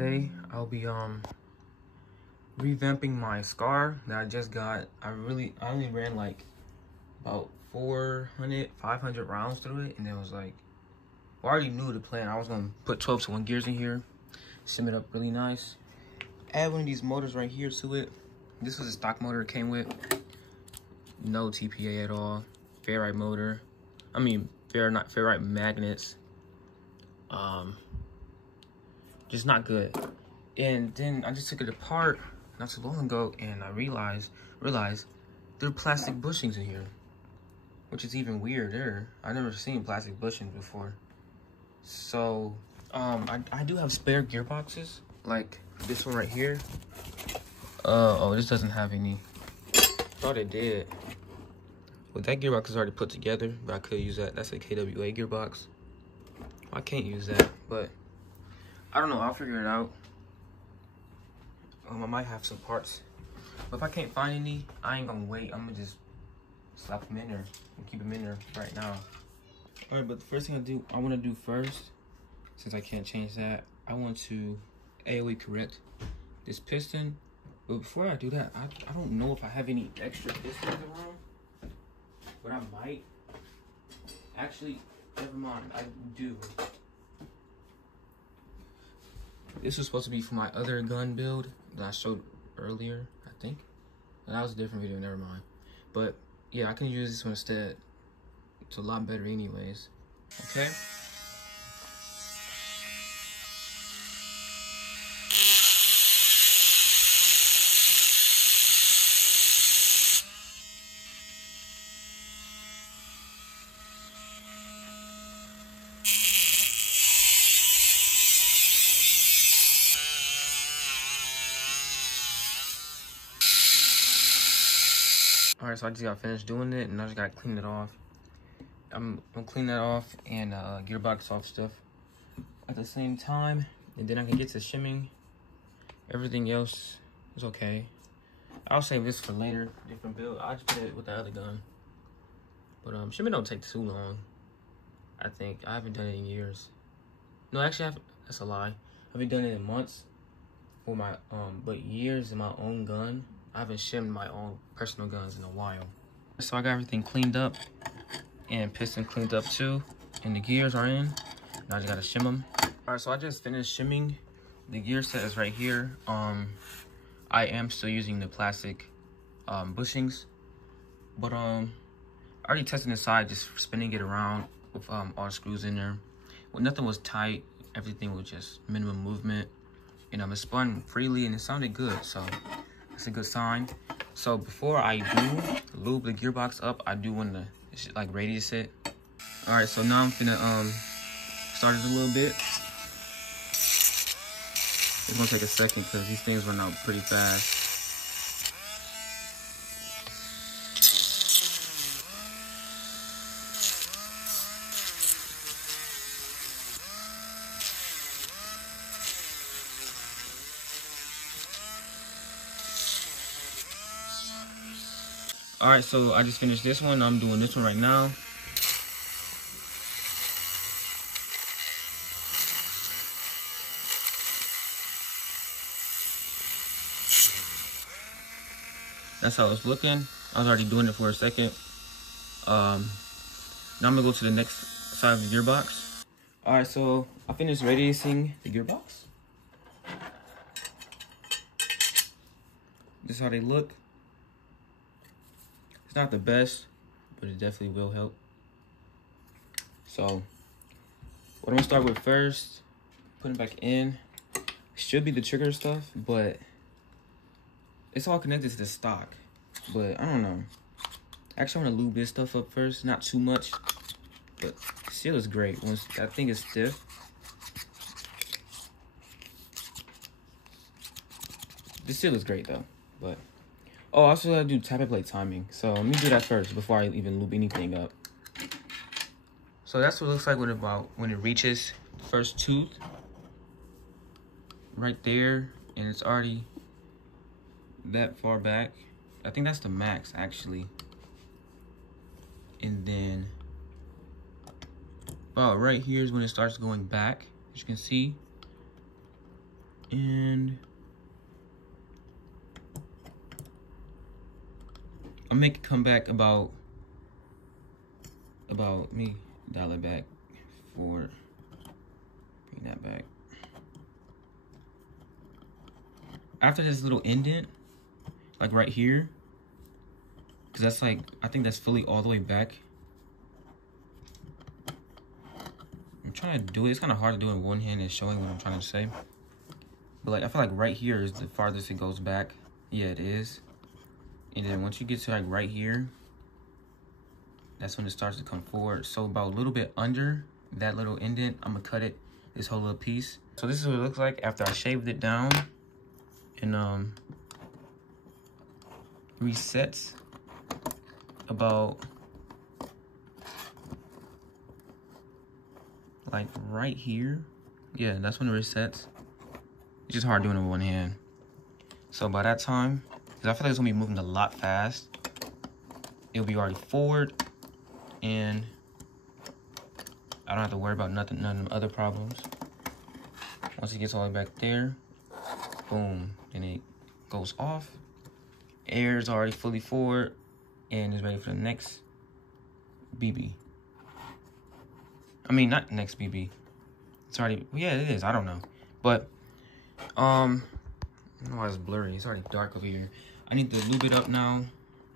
today I'll be revamping my SCAR that I just got. I only ran like about 500 rounds through it, and it was like, I already knew the plan. I was gonna put 12-to-1 gears in here, sim it up really nice, add one of these motors right here to it. This was a stock motor it came with, no TPA at all, ferrite motor. I mean ferrite magnets. Just not good. And then I just took it apart not too long ago, and I realized there are plastic bushings in here, which is even weirder. I've never seen plastic bushings before. So I do have spare gearboxes, like this one right here. Oh, this doesn't have any. Thought it did. Well, that gearbox is already put together, but I could use that. That's a KWA gearbox. I can't use that, but I don't know. I'll figure it out. I might have some parts, but if I can't find any, I ain't gonna wait. I'm gonna just slap them in there and keep them in there right now. All right, but the first thing I want to do first, since I can't change that, I want to AOE correct this piston. But before I do that, I don't know if I have any extra pistons around, but I might. Actually, never mind, I do. This was supposed to be for my other gun build that I showed earlier, I think. That was a different video, never mind. But yeah, I can use this one instead. It's a lot better anyways. Okay. Alright, so I just got finished doing it, and I just got to clean it off. I'm gonna clean that off and gearbox off stuff at the same time, and then I can get to shimming. Everything else is okay. I'll save this for later, different build. I'll just put it with the other gun. But shimming don't take too long. I think I haven't done it in years. No, actually, that's a lie. I haven't done it in months for my but years in my own gun. I haven't shimmed my own personal guns in a while. So I got everything cleaned up, and piston cleaned up too, and the gears are in. Now I just gotta shim them. All right, so I just finished shimming. The gear set is right here. I am still using the plastic bushings, but I already tested the side, just spinning it around with all the screws in there. Well, nothing was tight. Everything was just minimum movement, and it spun freely, and it sounded good. So it's a good sign. So before I do lube the gearbox up, I do want to like radius it. All right, so now I'm finna start it a little bit. It's gonna take a second because these things run out pretty fast. All right, so I just finished this one. I'm doing this one right now. That's how it's looking. I was already doing it for a second. Now I'm gonna go to the next side of the gearbox. All right, so I finished radiusing the gearbox. This is how they look. It's not the best, but it definitely will help. So what I'm gonna start with first, putting it back in, should be the trigger stuff, but it's all connected to the stock. But I don't know. Actually, I want to lube this stuff up first, not too much, but seal is great once that thing is stiff. The seal is great though, but oh, I also gotta do tappet plate timing. So let me do that first before I even lube anything up. So that's what it looks like when it reaches the first tooth. Right there, and it's already that far back. I think that's the max actually. And then about right here is when it starts going back, as you can see. And I'll make it come back about me. Dial it back forward. Bring that back. After this little indent, like right here, because that's like, I think that's fully all the way back. I'm trying to do it. It's kind of hard to do in one hand and showing what I'm trying to say. But like, I feel like right here is the farthest it goes back. Yeah, it is. And then once you get to like right here, that's when it starts to come forward. So about a little bit under that little indent, I'm gonna cut it, this whole little piece. So this is what it looks like after I shaved it down and resets about like right here. Yeah, that's when it resets. It's just hard doing it with one hand. So by that time, because I feel like it's gonna be moving a lot fast, it'll be already forward and I don't have to worry about none of the other problems. Once it gets all the way back there, boom, then it goes off. Air is already fully forward and is ready for the next BB. I mean, not next BB. It's already, yeah, it is. I don't know. But, I don't know why it's blurry. It's already dark over here. I need to lube it up now,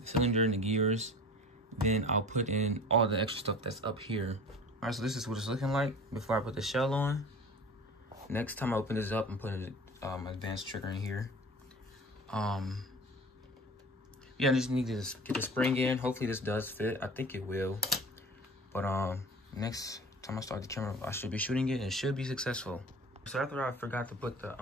the cylinder and the gears. Then I'll put in all the extra stuff that's up here. All right, so this is what it's looking like before I put the shell on. Next time I open this up, I'm putting my advanced trigger in here. Yeah, I just need to get the spring in. Hopefully this does fit. I think it will. But next time I start the camera, I should be shooting it and it should be successful. So after I forgot to put the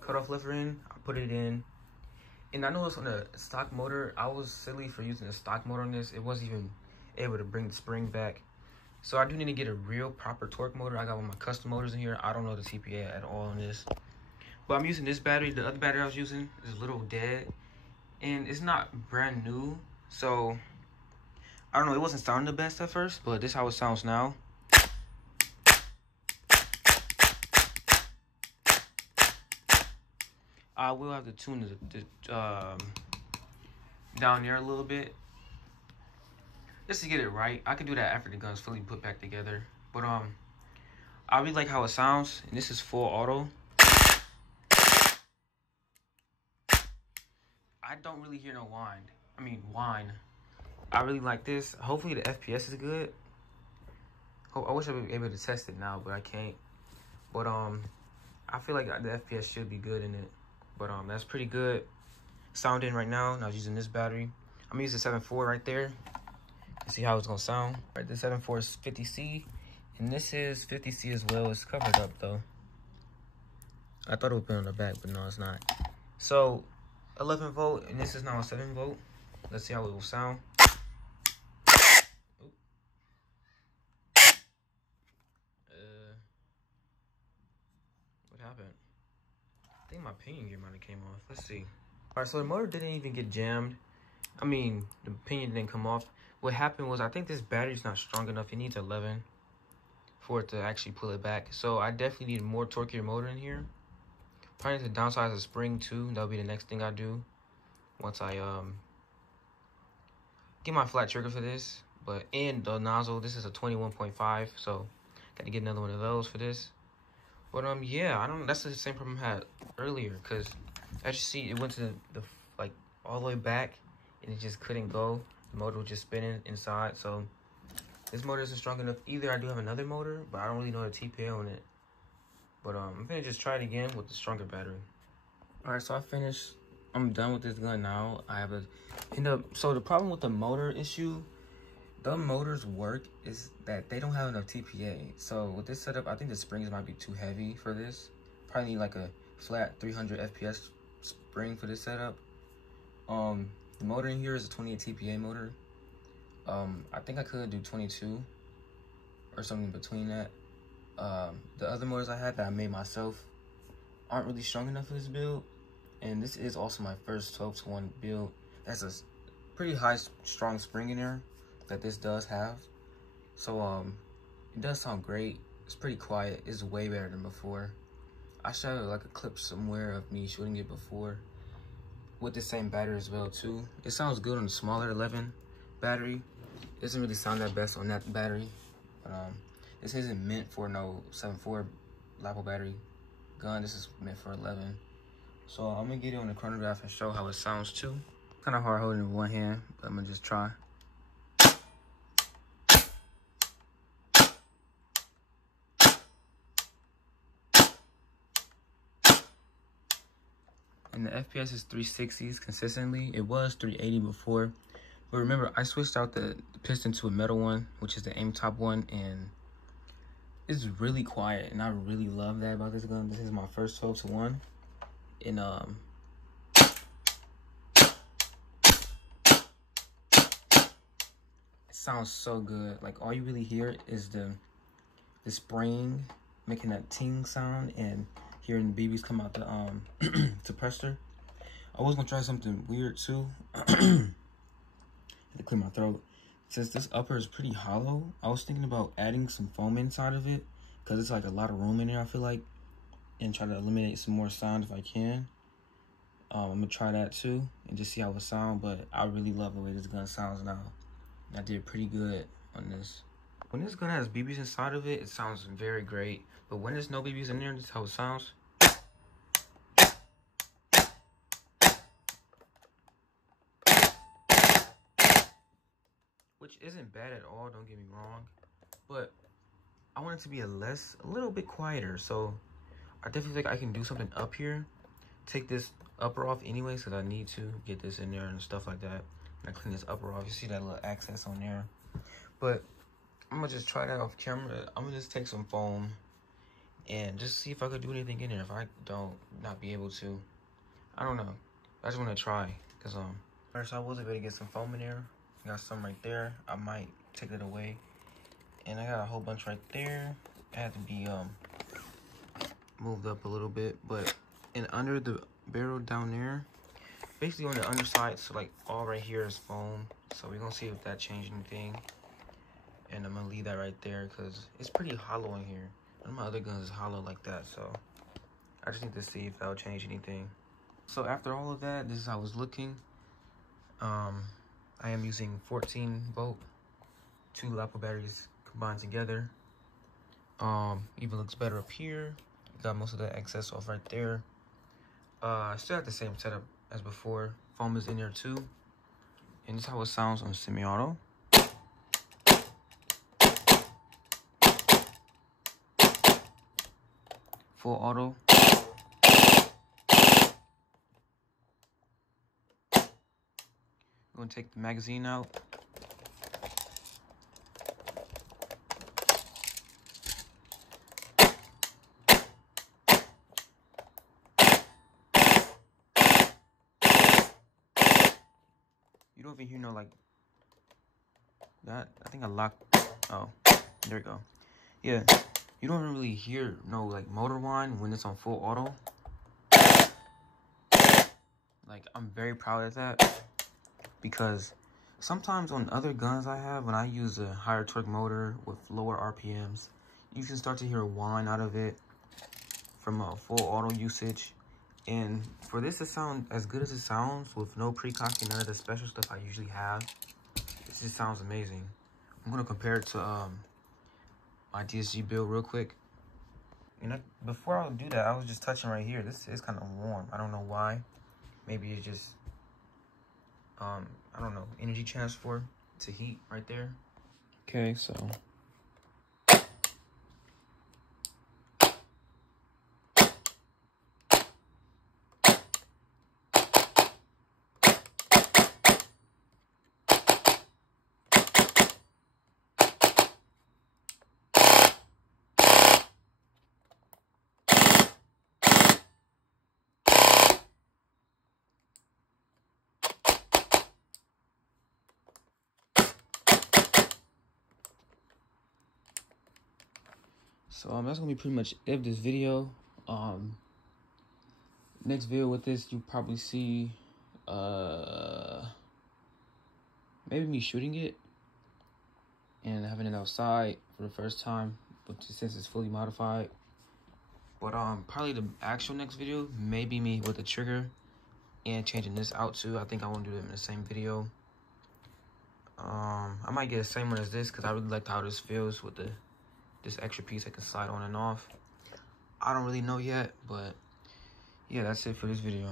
cutoff lever in, I put it in. And I noticed on the stock motor, I was silly for using the stock motor on this. It wasn't even able to bring the spring back. So I do need to get a real proper torque motor. I got one of my custom motors in here. I don't know the TPA at all on this. But I'm using this battery. The other battery I was using is a little dead. And it's not brand new. So, I don't know. It wasn't sounding the best at first. But this is how it sounds now. I will have to tune the down there a little bit. Just to get it right. I can do that after the gun's fully put back together. But I really like how it sounds. And this is full auto. I don't really hear no whine. I really like this. Hopefully the FPS is good. I wish I would be able to test it now, but I can't. But I feel like the FPS should be good in it. But that's pretty good sounding right now. And I was using this battery. I'm using 7.4 right there. See how it's gonna sound. All right, the 7.4 is 50C, and this is 50C as well. It's covered up though. I thought it would be on the back, but no, it's not. So 11 volt, and this is now a 7 volt. Let's see how it will sound. What happened? I think my pinion gear might have came off. Let's see. All right, so the motor didn't even get jammed. I mean, the pinion didn't come off. What happened was, I think this battery's not strong enough. It needs 11 for it to actually pull it back. So I definitely need a more torqueier motor in here. Probably need to downsize the spring too. That'll be the next thing I do once I get my flat trigger for this. But in the nozzle, this is a 21.5, so got to get another one of those for this. But yeah, I don't. That's the same problem I had earlier, cause as you see, it went to the like all the way back, and it just couldn't go. The motor was just spinning inside, so this motor isn't strong enough. Either I do have another motor, but I don't really know the TPA on it. But I'm gonna just try it again with the stronger battery. All right, so I finished. I'm done with this gun now. I have a so the problem with the motor issue, the motors work is that they don't have enough TPA. So with this setup, I think the springs might be too heavy for this. Probably need like a flat 300 FPS spring for this setup. The motor in here is a 28 TPA motor. I think I could do 22 or something between that. The other motors I had that I made myself aren't really strong enough for this build. And this is also my first 12-to-1 build. That's a pretty high, strong spring in there that this does have. So, it does sound great. It's pretty quiet. It's way better than before. I should have like a clip somewhere of me shooting it before with the same battery as well too. It sounds good on the smaller 11 battery. It doesn't really sound that best on that battery. But this isn't meant for no 7.4 LiPo battery gun. This is meant for 11. So I'm gonna get it on the chronograph and show how it sounds too. Kind of hard holding it in one hand, but I'm gonna just try. And the FPS is 360s consistently. It was 380 before. But remember, I switched out the piston to a metal one, which is the aim top one, and it's really quiet. And I really love that about this gun. This is my first 12-1. And it sounds so good. Like all you really hear is the spraying making that ting sound and hearing the BBs come out the suppressor. I was gonna try something weird too. Had to clear my throat. Since this upper is pretty hollow, I was thinking about adding some foam inside of it because it's like a lot of room in there, I feel like, and try to eliminate some more sound if I can. I'm gonna try that too and just see how it sounds, but I really love the way this gun sounds now. I did pretty good on this. When this gun has BBs inside of it, it sounds very great. But when there's no BBs in there, this is how it sounds. Which isn't bad at all, don't get me wrong. But I want it to be a little bit quieter. So I definitely think I can do something up here. Take this upper off anyways, because I need to get this in there and stuff like that. And I clean this upper off. You see that little access on there. But I'm gonna just try that off camera. I'm gonna just take some foam and just see if I could do anything in there. If I don't, not be able to, I don't know. I just want to try because first I was able to get some foam in there. Got some right there. I might take it away, and I got a whole bunch right there. It had to be moved up a little bit, but and under the barrel down there, basically on the underside, so like all right here is foam. So we're gonna see if that changed anything. And I'm gonna leave that right there because it's pretty hollow in here. None of my other guns is hollow like that, so I just need to see if that'll change anything. So after all of that, this is how it's looking. I am using 14-volt, 2 LiPo batteries combined together. Even looks better up here. Got most of the excess off right there. Still have the same setup as before. Foam is in there too. And this is how it sounds on semi-auto. Full auto. I'm gonna take the magazine out. You don't even hear no like that. I think I locked. Oh, there we go. Yeah. You don't really hear no like motor whine when it's on full auto. Like I'm very proud of that because sometimes on other guns I have, when I use a higher torque motor with lower RPMs, you can start to hear a whine out of it from a full auto usage. And for this to sound as good as it sounds with no precocking, none of the special stuff I usually have, this just sounds amazing. I'm gonna compare it to my DSG build real quick. And before I do that, I was just touching right here. This is kind of warm. I don't know why. Maybe it's just, I don't know, energy transfer to heat right there. Okay, so. So that's gonna be pretty much it of this video. Next video with this, you'll probably see maybe me shooting it and having it outside for the first time. but since it's fully modified. But probably the actual next video may be me with the trigger and changing this out too. I think I want to do them in the same video. I might get the same one as this because I really like how this feels with this extra piece I can slide on and off. I don't really know yet, but yeah, that's it for this video.